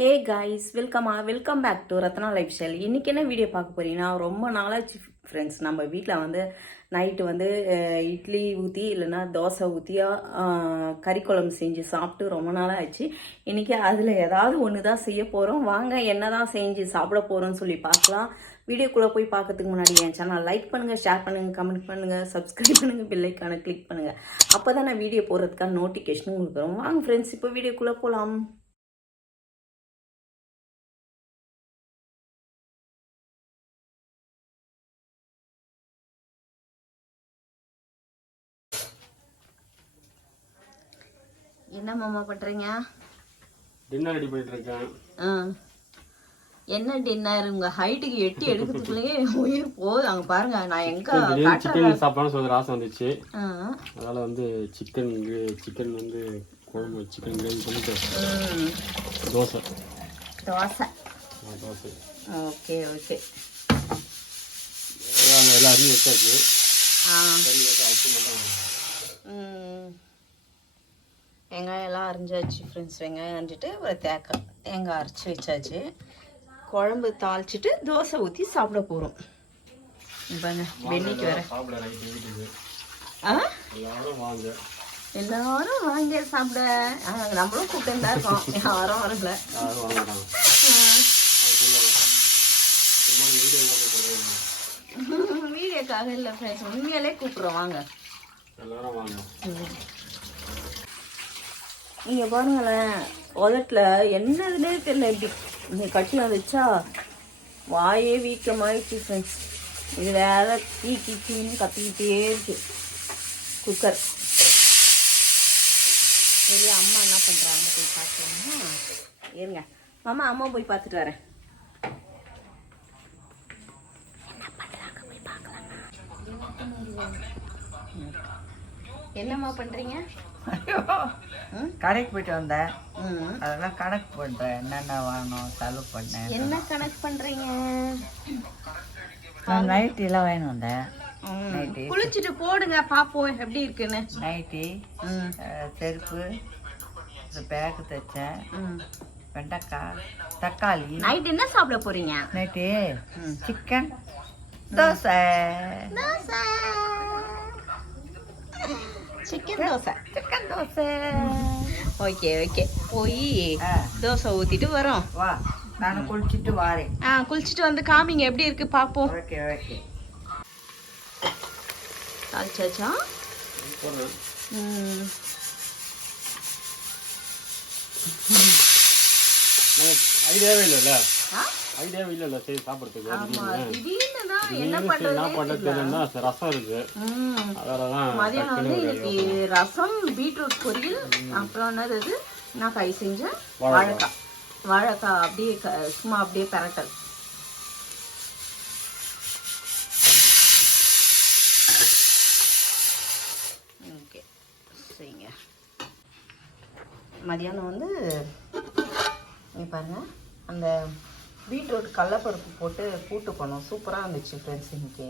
Hey guys welcome back to Ratna lifestyle. இன்றைக்கி என்ன video பார்க்க போறீங்கன்னா, ரொம்ப நாளாச்சு ஃப்ரெண்ட்ஸ் நம்ம வீட்டில் வந்து நைட்டு வந்து இட்லி ஊற்றி இல்லைன்னா தோசை ஊற்றியா கறி குழம்பு செஞ்சு சாப்பிட்டு ரொம்ப நாளாக ஆச்சு. இன்றைக்கி அதில் ஏதாவது ஒன்று தான் செய்ய போகிறோம். வாங்க என்ன தான் செஞ்சு சாப்பிட போகிறோன்னு சொல்லி பார்க்கலாம். வீடியோக்குள்ளே போய் பார்க்கறதுக்கு முன்னாடி என் சேனல் லைக் பண்ணுங்கள், ஷேர் பண்ணுங்கள், கமெண்ட் பண்ணுங்கள், சப்ஸ்கிரைப் பண்ணுங்கள், பெல் ஐக்கானை கிளிக் பண்ணுங்கள். அப்போ தான் நான் வீடியோ போடுறதுக்கான நோட்டிஃபிகேஷன் உங்களுக்கு வரும். வாங்க ஃப்ரெண்ட்ஸ், இப்போ வீடியோக்குள்ளே போகலாம். என்ன மாமா பண்றீங்க? டின்னர் ரெடி பண்ணிட்டு இருக்கேன். என்ன டின்னர்? உங்க ஹைட்டுக்கு எட்டி எடுக்கிறதுக்குள்ளேயே உயிர் போகுது. அங்க பாருங்க, நான் எங்க சிக்கன் சாப்பிடணும்னு சொல்ற ஆசை வந்துச்சு. அதனால வந்து சிக்கன் வந்து குழம்பு சிக்கன் கிரேவி பண்ணிட்டு தோசை. Okay okay. எல்லாரும் வச்சாச்சு. வெங்காயம் எல்லாம் அரைஞ்சாச்சு ஃப்ரெண்ட்ஸ். வெங்காயம் அரைஞ்சிட்டு ஒரு தேங்காய் அரைச்சி வச்சாச்சு. குழம்பு தாளிச்சிட்டு தோசை ஊற்றி சாப்பிட போகிறோம். பாருங்க, வெண்ணிக்கு வர எல்லாரும் வாங்க சாப்பிட. நம்மளும் கூப்பிட்டு தான் இருக்கோம், யாரும் வரல. வீடியோக்காக இல்லை ஃப்ரெண்ட்ஸ், உண்மையாலே கூப்பிட்றோம், வாங்க எல்லாரும் வாங்க. நீங்க பாருங்களேன், உதட்டில் என்னதுன்னே தெரியல. இப்படி நீ கட்டி வந்துச்சா வாயே வீக்கமாயிடுச்சு ஃப்ரெண்ட்ஸ். இது வேற கீச்சின்னு கத்திக்கிட்டே இருக்கு குக்கர். வெளியே அம்மா என்ன பண்ணுறாங்க போய் பார்க்கலாமா? இருங்க மாமா, அம்மா போய் பார்த்துட்டு வரேன். என்ன பண்ணுறாங்க போய் பார்க்கலாமா? என்னம்மா பண்ணுறீங்க? கடைக்கு போயிட்டு வந்தேன், அதெல்லாம் கணக்கு பண்றேன். என்னென்ன வாங்கணும் செலவு பண்ணேன். என்ன கணக்கு பண்றீங்க? நான் நைட்டி எல்லாம் வாங்கிட்டு வந்தேன். நைட்டி குளிச்சுட்டு போடுங்க பாப்போம் எப்படி இருக்குன்னு. நைட்டி, செருப்பு, பேக்கு தைச்சேன், வெண்டைக்காய், தக்காளி. நைட் என்ன சாப்பிட போறீங்க? நைட்டி chicken dosa. Chicken dosa. Okay okay. போய் தோசை ஊத்திட்டு வரோம். வா, நான் குளிச்சுட்டு வாரேன். குளிச்சுட்டு வந்து காமிங்க எப்படி இருக்கு பாப்போம். Okay okay. தாளிச்சாச்சா? ஐடியாவே இல்லைல்ல, சரி சாப்பிட்றதுக்கு. ரசம் இருக்கு, மதியானம் வந்து இன்னைக்கு ரசம், பீட்ரூட் பொரியல், அப்புறம் என்னது நான் கை செஞ்சேன் வாழைக்காய் அப்படியே சும்மா அப்படியே பரட்டல். ஓகே சரிங்க. மதியானம் வந்து பாருங்க, அந்த பீட்ரூட் கடலப்பருப்பு போட்டு கூட்டு பண்ணோம், சூப்பராக இருந்துச்சு ஃப்ரெண்ட்ஸ். இன்னைக்கு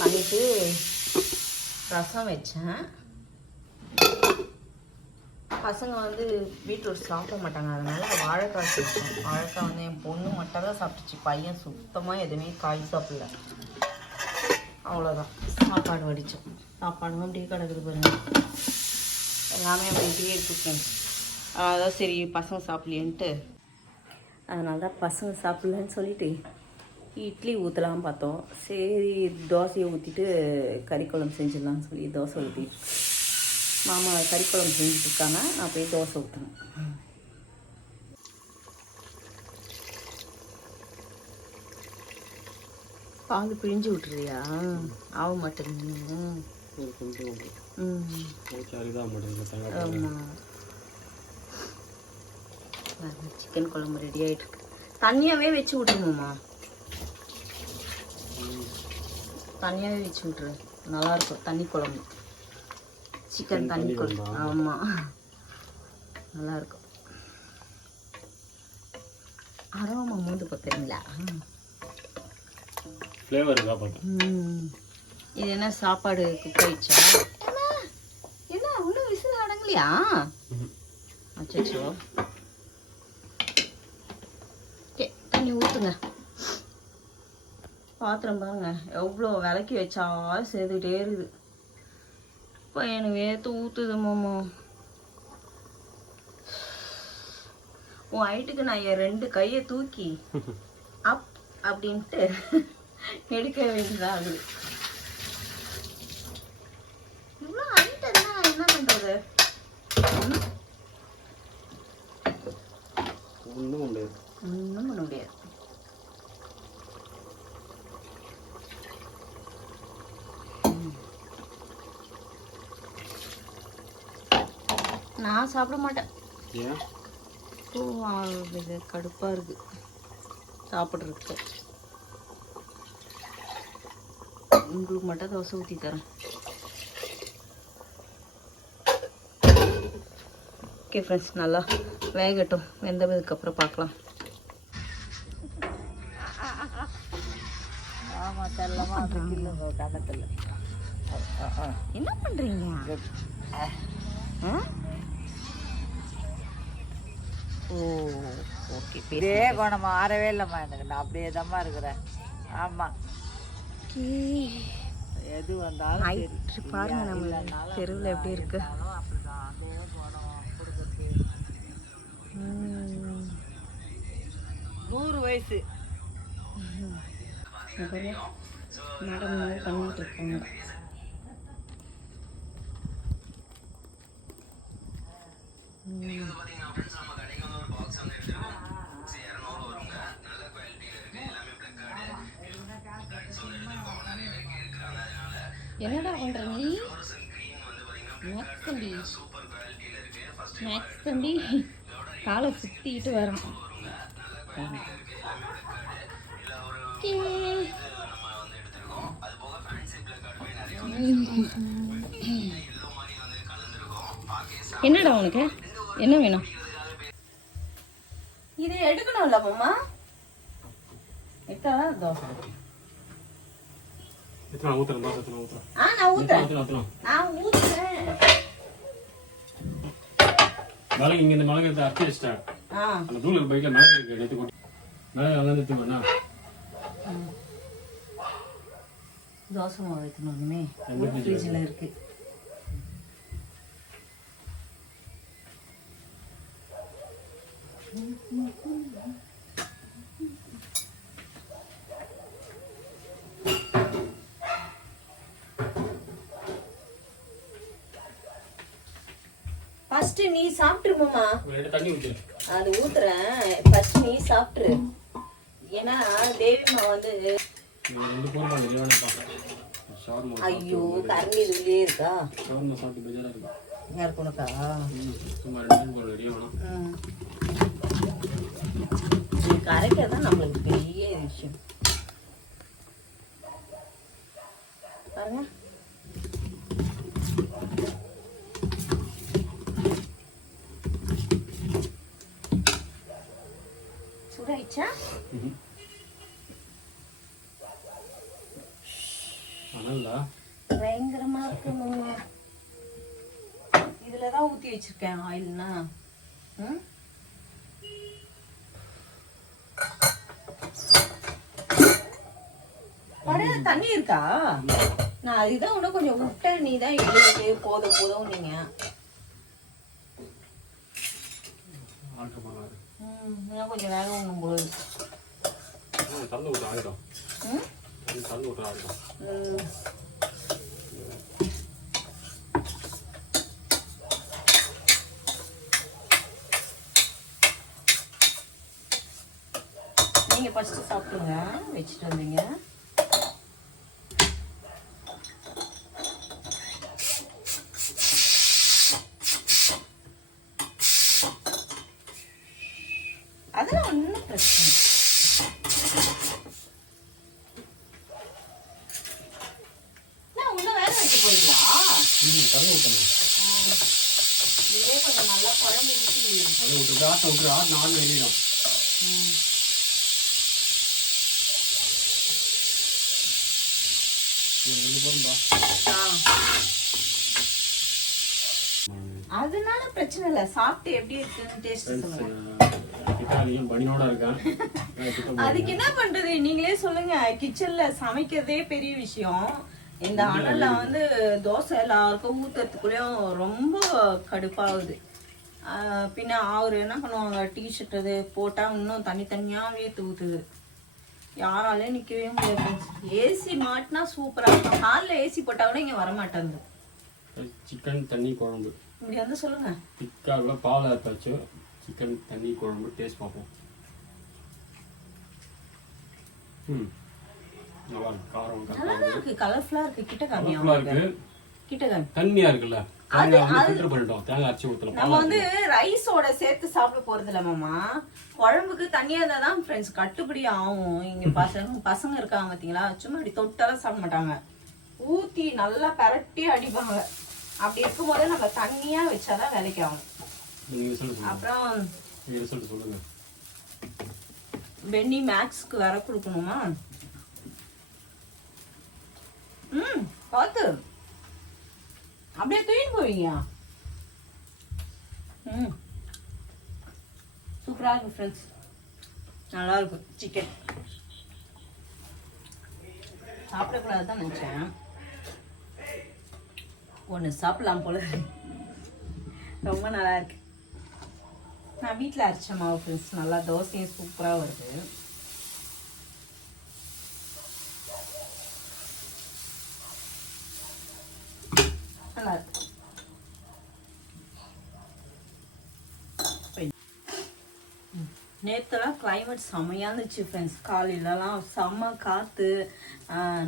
பண்ணிட்டு ரசம் வச்சேன். பசங்க வந்து பீட்ரூட் சாப்பிட மாட்டாங்க, அதனால வாழைக்காய் வச்சேன். வாழைக்காய் வந்து என் பொண்ணு மட்டும் தான் சாப்பிட்டுச்சு, பையன் சுத்தமாக எதுவுமே காய் சாப்பிடல. அவ்வளோதான், சாப்பாடு வடித்தோம். சாப்பாடும் அப்படியே கிடக்குது பாருங்க, எல்லாமே அப்படியே இருக்கு ஃப்ரெண்ட்ஸ். அதான் சரி பசங்க சாப்பிடலேன்ட்டு, அதனால தான் பசங்க சாப்பிட்லன்னு சொல்லிட்டு இட்லி ஊற்றலாம் பார்த்தோம். சரி தோசையை ஊற்றிட்டு கறி குழம்பு செஞ்சிடலான்னு சொல்லி தோசை ஊற்றி மாமா கறி குழம்பு செஞ்சுட்டு இருக்காங்க. நான் போய் தோசை ஊற்றணும். பால் பிழிஞ்சு விட்டுறியா? ஆக மாட்டேங்குது. ஆமாம், சிக்கன் குழம்பு ரெடி ஆகிட்டு இருக்கு. தனியாகவே வச்சு விட்டுருமாம்மா, தனியாகவே வச்சு விட்ரு, நல்லாயிருக்கும் தண்ணி குழம்பு. சிக்கன் தண்ணி குழம்பு, ஆமாம் நல்லாயிருக்கும். அரோமா மூந்து பார்க்குறீங்களா? இது என்ன சாப்பாடு குக் ஆயிடுச்சா? என்ன இன்னும் விசில் அடங்கலையா? அச்சோ பாருங்க பாத்திரம் பாருங்க எவ்வளோ விளக்கி வச்சாலும் சேர்த்துக்கிட்டே இருக்குது. இப்போ எனக்கு வேர்த்து ஊற்றுது மாமா. உன் ஹைட்டுக்கு நான் என் 2 கையை தூக்கி அப் அப்படின்ட்டு எடுக்க வேண்டியதாக ஆகுது. இவ்வளோ ஹைட் இருந்தால் நான் என்ன பண்ணுறது? ஒன்றும் முடியாது. ஒன்றும் பண்ண முடியாது. நான் சாப்பிட மாட்டேன். ஏன்? இது கடுப்பா இருக்கு சாப்பிட்றதுக்கு. உங்களுக்கு மட்டும் தோசை ஊற்றி தரேன். ஓகே ஃப்ரெண்ட்ஸ், நல்லா வேகட்டும். வெந்ததுக்கப்புறம் பார்க்கலாம். ஆமாம் செல்லமாக அந்த கிலோ கணத்தில் என்ன பண்ணுறீங்க? ஓ ஓகே. இதே குணம் மாறவே இல்லைம்மா எனக்கு. நான் அப்படியே தான்மா இருக்கிறேன். ஆமாம் எது வந்தாலும் சரி. பாருங்க நம்ம தெருவில் எப்படி இருக்கு. அப்படிதான் அதே குணம் கொடுக்குறது. 100 வயசு மேடம் பண்ணிட்டு இருக்காங்க. என்னடா பண்ற நீ? மேக்ஸ் தம்பி காலை சுத்திட்டு வரான். என்னடா உனக்கு என்ன வேணும்? இதை எடுக்கணும்ல மாமா. எத்தனை தோசை? எத்தனை ஊத்துறேன் தோசை? எத்தனை ஊத்துறேன்? நான் ஊத்துறேன். ஊத்துறேன். நான் ஊத்துறேன். மிளகு இங்க இந்த மிளகு எடுத்து அரைச்சி வச்சிட்டேன். அந்த தூள் பைக்ல மிளகு இருக்கு, எடுத்து கொண்டு மிளகு அங்கே எடுத்து பண்ணா தோசை மாவு எடுத்துனோமே ஃப்ரிட்ஜில் இருக்கு. ஃபர்ஸ்ட் நீ சாப்பிட்டுரு மாமா. தண்ணி ஊத்து. அது ஊத்துறேன். ஃபர்ஸ்ட் நீ சாப்பிட்டுரு. ஏன்னா தேவிமா வந்து ஐயோ கரண்டி இதுலயே இருக்கா. யாருக்கு உனக்கா? கரைக்கிறதான் நம்மளுக்கு பெரிய விஷயம் பாருங்க. சுடாயிச்சா? பயங்கரமா இருக்கு மாமா. இதுலதான் ஊத்தி வச்சிருக்கேன் ஆயில்னா. தண்ணி இருக்கா? நான் அதுதான் உன கொஞ்சம் விட்டேன். நீ தான் இது போதும் போதும் நீங்க. கொஞ்சம் வேகம் ஒண்ணும் போது தந்து விட்டு ஆயிடும். தந்து விட்டு ஆயிடும். நீங்க ஃபர்ஸ்ட் சாப்பிடுங்க. வச்சுட்டு வந்தீங்க. அதெல்லாம் ஒன்றும் பிரச்சனை. இன்னும் வேற வைக்க போறீங்களா? இதே கொஞ்சம் நல்லா குழம்பு ஊற்றி ஆட்டு வெளியிடும். அதனால பிரச்சனை இல்லை. சாப்பிட்டு எப்படி இருக்குன்னு டேஸ்ட் சொல்லுங்க. அதிகம் பனியோட இருக்கான். அதுக்கு என்ன பண்றது நீங்களே சொல்லுங்க. கிச்சன்ல சமைக்கிறதே பெரிய விஷயம். இந்த அனல்ல வந்து தோசை எல்லாருக்கும் ஊத்துறதுக்குள்ளேயும் ரொம்ப கடுப்பாகுது. பின்ன அவர் என்ன பண்ணுவாங்க, டிஷர்ட் அது போட்டா இன்னும் தனித்தனியாவே ஊத்துது. யாராலே நிக்கவே முடியாது. ஏசி மாட்டினா சூப்பரா இருக்கும். ஹாலில் ஏசி போட்டா கூட இங்க வரமாட்டேங்குது. சிக்கன் தண்ணி குழம்பு இப்படி வந்து சொல்லுங்க. திக்காக பால் ஆத்தாச்சு. சிக்கன் தண்ணி குழம்பு டேஸ்ட் பார்ப்போம். நல்லா இருக்கு. காரம் நல்லா இருக்கு, கலர்ஃபுல்லா இருக்கு. கிட்ட காமியா இருக்கு. கிட்ட காமி. தண்ணியா இருக்குல்ல, தேங்காய் ஃபில்டர் பண்ணிட்டோம். தேங்காய் அரைச்சி ஊத்தலாம். நம்ம வந்து ரைஸோட சேர்த்து சாப்பிட போறது இல்ல மாமா. குழம்புக்கு தண்ணியா இருந்தாதான் ஃப்ரெண்ட்ஸ் கட்டுப்படி ஆகும். இங்க பசங்க இருக்காங்க பாத்தீங்களா, சும்மா இப்படி தொட்டாலும் சாப்பிட மாட்டாங்க. ஊத்தி நல்லா பரட்டி அடிப்பாங்க. அப்படி இருக்கும் போது நம்ம தண்ணியா வச்சாதான் வேலைக்கு ஆகும். அப்புறம் சொல்லுங்க. பென்னி மேக்ஸ்க்கு வேற கொடுக்கணுமா? பார்த்து அப்படியே தூக்கிட்டு போவீங்க. சூப்பரா இருக்கு ஃப்ரெண்ட்ஸ். நல்லா இருக்கும் சிக்கன். சாப்பிடக்கூடாது தான் நினைச்சேன். ஒன்று சாப்பிடலாம் போல. ரொம்ப நல்லா இருக்கு. நான் வீட்டில் அரைச்ச மாவு ஃப்ரெண்ட்ஸ். நல்லா தோசையும் சூப்பராக வருது. நல்லா இருக்கு. நேற்றுலாம் கிளைமேட் செம்மையாக இருந்துச்சு ஃப்ரெண்ட்ஸ். காலையிலலாம் செம்ம காற்று.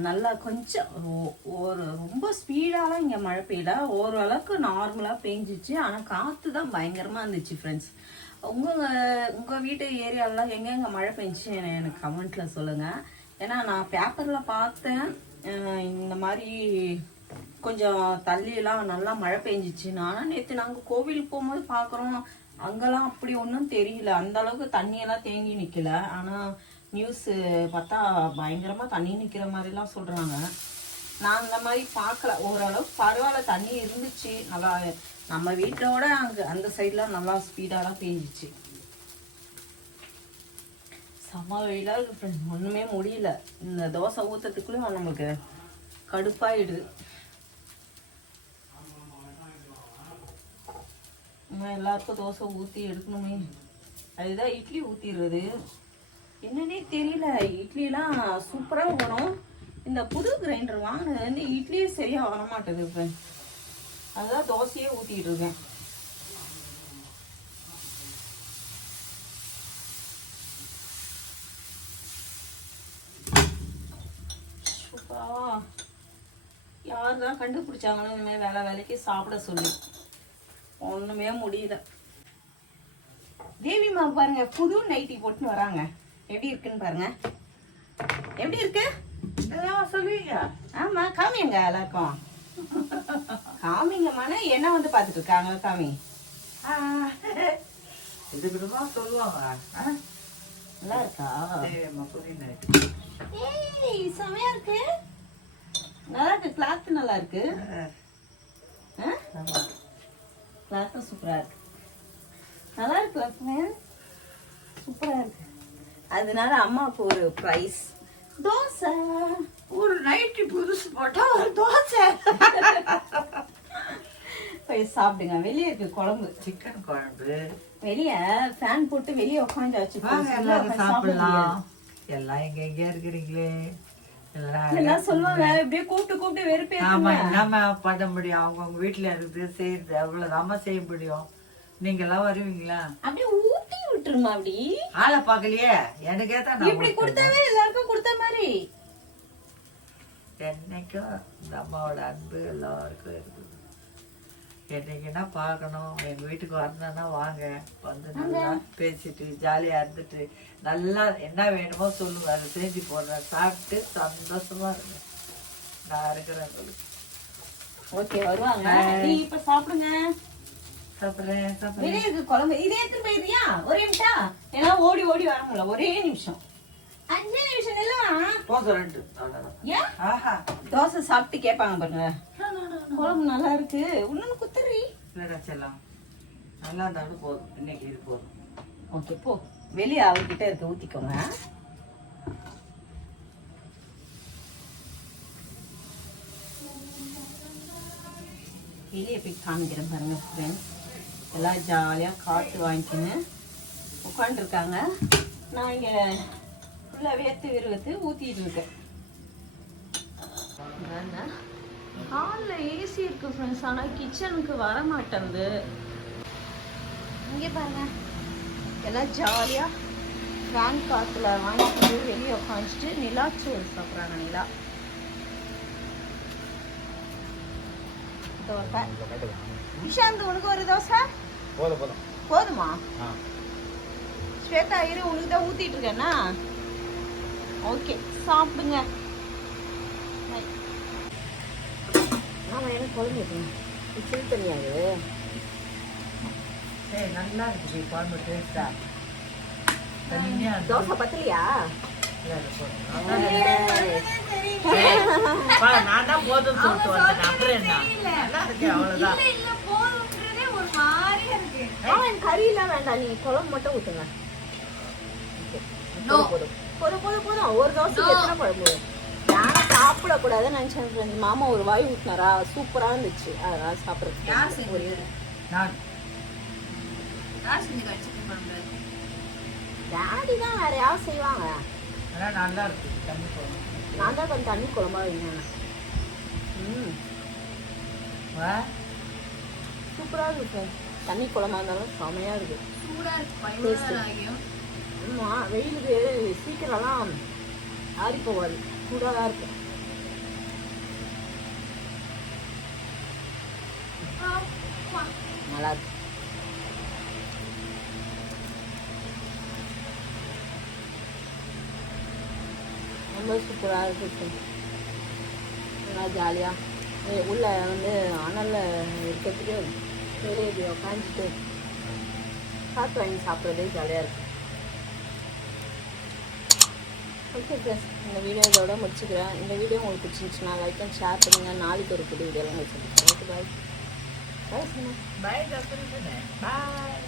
நல்லா கொஞ்சம் ரொம்ப ஸ்பீடாலாம் இங்கே மழை பெய்யல. ஓரளவுக்கு நார்மலாக பெஞ்சிச்சு. ஆனால் காற்று தான் பயங்கரமாக இருந்துச்சு ஃப்ரெண்ட்ஸ். உங்கள் வீட்டு ஏரியாலலாம் எங்கெங்கே மழை பெஞ்சிச்சு எனக்கு கமெண்ட்டில் சொல்லுங்கள். ஏன்னா நான் பேப்பரில் பார்த்தேன் இந்த மாதிரி கொஞ்சம் தள்ளியெல்லாம் நல்லா மழை பெஞ்சிச்சு. ஆனால் நேற்று நாங்கள் கோவிலுக்கு போகும்போது பார்க்குறோம், அங்கெல்லாம் அப்படி ஒன்றும் தெரியல. அந்த அளவுக்கு தண்ணியெல்லாம் தேங்கி நிற்கல. ஆனால் நியூஸு பார்த்தா பயங்கரமாக தண்ணி நிற்கிற மாதிரிலாம் சொல்கிறாங்க. நான் அந்த மாதிரி பார்க்கல. ஓரளவுக்கு பரவாயில்ல, தண்ணி இருந்துச்சு. நல்லா நம்ம வீட்டோட அங்கே அந்த சைட்லாம் நல்லா ஸ்பீடாலாம் பெஞ்சிச்சு. செம்ம வெயிலாக இருக்கு ஃப்ரெண்ட்ஸ். ஒன்றுமே முடியல. இந்த தோசை ஊற்றுறதுக்குள்ளேயும் நமக்கு கடுப்பாயிடுது. எல்லாருக்கும் தோசை ஊற்றி எடுக்கணுமே. அதுதான் இட்லி ஊற்றிடுறது. என்னன்னே தெரியல. இட்லிலாம் சூப்பராக வரும். இந்த புது கிரைண்டர் வாங்கினது வந்து இட்லியே சரியாக வர மாட்டேது ஃப்ரெண்ட்ஸ். அதுதான் தோசையே ஊற்றிட்டு இருக்கேன். யார் தான் கண்டுபிடிச்சாங்களோ இந்த மாதிரி வேலைக்கு சாப்பிட சொல்லி ஒண்ணுமே முடியல. தேவிமா பாருங்க, புது நைட்டி போட்டுன்னு வராங்க. எப்படி இருக்குன்னு பாருங்க. எப்படி இருக்கு சொல்லுவீங்க? ஆமா காமிங்க, எல்லாருக்கும் காமிங்கம்மான. என்ன வந்து பாத்துட்டு இருக்காங்க, காமி. சொல்லுவாங்க. நல்லா இருக்கா? ஏய் செமையா இருக்கு. நல்லா இருக்கு. கிளாத் நல்லா இருக்கு. கிளாத்தும் சூப்பரா இருக்கு. நல்லா இருக்கு. சூப்பரா இருக்கு. அதனால அம்மாவுக்கு ஒரு பிரைஸ். தோசை. ஒரு நைட்டி புதுசு போட்டா ஒரு தோசை. போய் சாப்பிடுங்க. வெளியே இருக்கு குழம்பு, சிக்கன் குழம்பு. வெளியே ஃபேன் போட்டு வெளியே உட்காந்து சாப்பிடலாம். எல்லாம் எங்க எங்கேயா இருக்கிறீங்களே. எல்லாம் சொல்லுவாங்க இப்படியே கூப்பிட்டு கூப்பிட்டு வெறுப்பே. ஆமா, என்னமா பண்ண முடியும்? அவங்கவுங்க வீட்டுல இருக்குது செய்யறது, அவ்வளவுதாம்மா செய்ய முடியும். நீங்க எல்லாம் வருவீங்களா? அப்படியே ஊட்டி விட்டுருமா? அப்படி ஆளை பாக்கலையே. எனக்கே தான் இப்படி கொடுத்தாவே எல்லாருக்கும் கொடுத்த மாதிரி. என்னைக்கும் இந்த அம்மாவோட அன்பு எல்லாருக்கும் இருக்குது. என்னைக்குன்னா பார்க்கணும், எங்க வீட்டுக்கு வரணும்னா வாங்க, வந்து நல்லா பேசிட்டு ஜாலியா இருந்துட்டு நல்லா என்ன வேணுமோ சொல்லுங்க, அதை செஞ்சு போடுறேன். சாப்பிட்டு சந்தோஷமா இருக்கு. நான் இருக்கிறேன். ஓகே, வருவாங்க. நீ இப்ப சாப்பிடுங்க. சாப்பிடுறேன். வெளியே இருக்கு குழம்பு. இதே எடுத்து போயிடுறியா? ஒரே நிமிஷம். ஏன்னா ஓடி ஓடி வர முடியல. ஒரே நிமிஷம், 5 நிமிஷம் இல்லவா? தோசை சாப்பிட்டு கேட்பாங்க பாருங்க, குழம்பு நல்லா இருக்கு இன்னொன்னு குத்துறி. இல்லடா செல்லாம், நல்லா இருந்தாலும் போதும். இன்னைக்கு இது போதும். ஓகே போ வெளியே அவர்கிட்ட இருக்க ஊற்றிக்கோங்க. வெளியே போய் காமிக்கிறேன் பாருங்க ஃப்ரெண்ட்ஸ். எல்லாம் ஜாலியாக காற்று வாங்கிக்கின்னு உட்காந்துருக்காங்க. நான் இங்கே ஃபுல்லாக வேர்த்து விறுவிறுத்து ஊற்றிட்டு இருக்கேன். ஹாலில் ஏசி இருக்குது ஃப்ரெண்ட்ஸ், ஆனால் கிச்சனுக்கு வர மாட்டேங்குது. இங்கே பாருங்க எல்லாம் ஜாலியாக ஃபேன் காற்றுல வாங்கிட்டு வெளியே உட்காந்துட்டு நிலாச்சோறு சாப்பிட்றாங்க. நிலா தோசை. விஷாந்த் உனக்கு ஒரு தோசை போதுமா? ஸ்வேதா இரு, உனக்கு தான் ஊற்றிட்டு இருக்கேன்னா. ஓகே சாப்பிடுங்க. ஆமாம் எனக்கு குழம்பு வைக்கணும். சில் தனியாது நல்லா இருக்குது குழம்பு டேஸ்டா. தனியாக தோசை பத்தலையா? நான் தான் போதும் சொல்லிட்டு வந்தேன். அப்புறம் என்ன நல்லா இருக்கு அவ்வளோதான். கறியெல்லாம் வேண்டாம், நீங்க குழம்பு மட்டும் ஊத்துங்க. போதும் போதும் போதும். ஒரு தோசைக்கு எத்தனை குழம்பு? நான் சாப்பிடக்கூடாதுன்னு நினைச்சேன். மாமா ஒரு வாய் ஊட்டினாரா, சூப்பரா இருந்துச்சு. அதனால சாப்பிட்றேன். டாடி தான் வேற யாரும் செய்வாங்க. நல்லா இருக்கு தண்ணி குழம்பு. நான் தான் கொஞ்சம் தண்ணி குழம்பா வைங்க. சூப்பரா இருக்கு. தண்ணி குழம்பா இருந்தாலும் செமையா இருக்கு. ஆமா, வெயிலுக்கு சீக்கிரம்லாம் ஆறி போகாது, சூடாதான் இருக்கும். நல்லா இருக்கு. ரொம்ப சூப்பராக இருக்கு. நல்லா ஜாலியாக உள்ள வந்து அனலில் இருக்கிறதுக்கு வெளியே இப்படி உட்காந்துட்டு காற்று வாங்கி சாப்பிட்றதே ஜாலியாக இருக்குது. ஓகே ஃப்ரெண்ட்ஸ், இந்த வீடியோ இதோட முடிச்சுக்கிறேன். இந்த வீடியோ உங்களுக்கு பிடிச்சிருந்துச்சுன்னா லைக் அண்ட் ஷேர் பண்ணுங்கள். நாளைக்கு ஒரு புது வீடியோலாம் வச்சுருக்கேன். Okay bye. பாய். பாய்.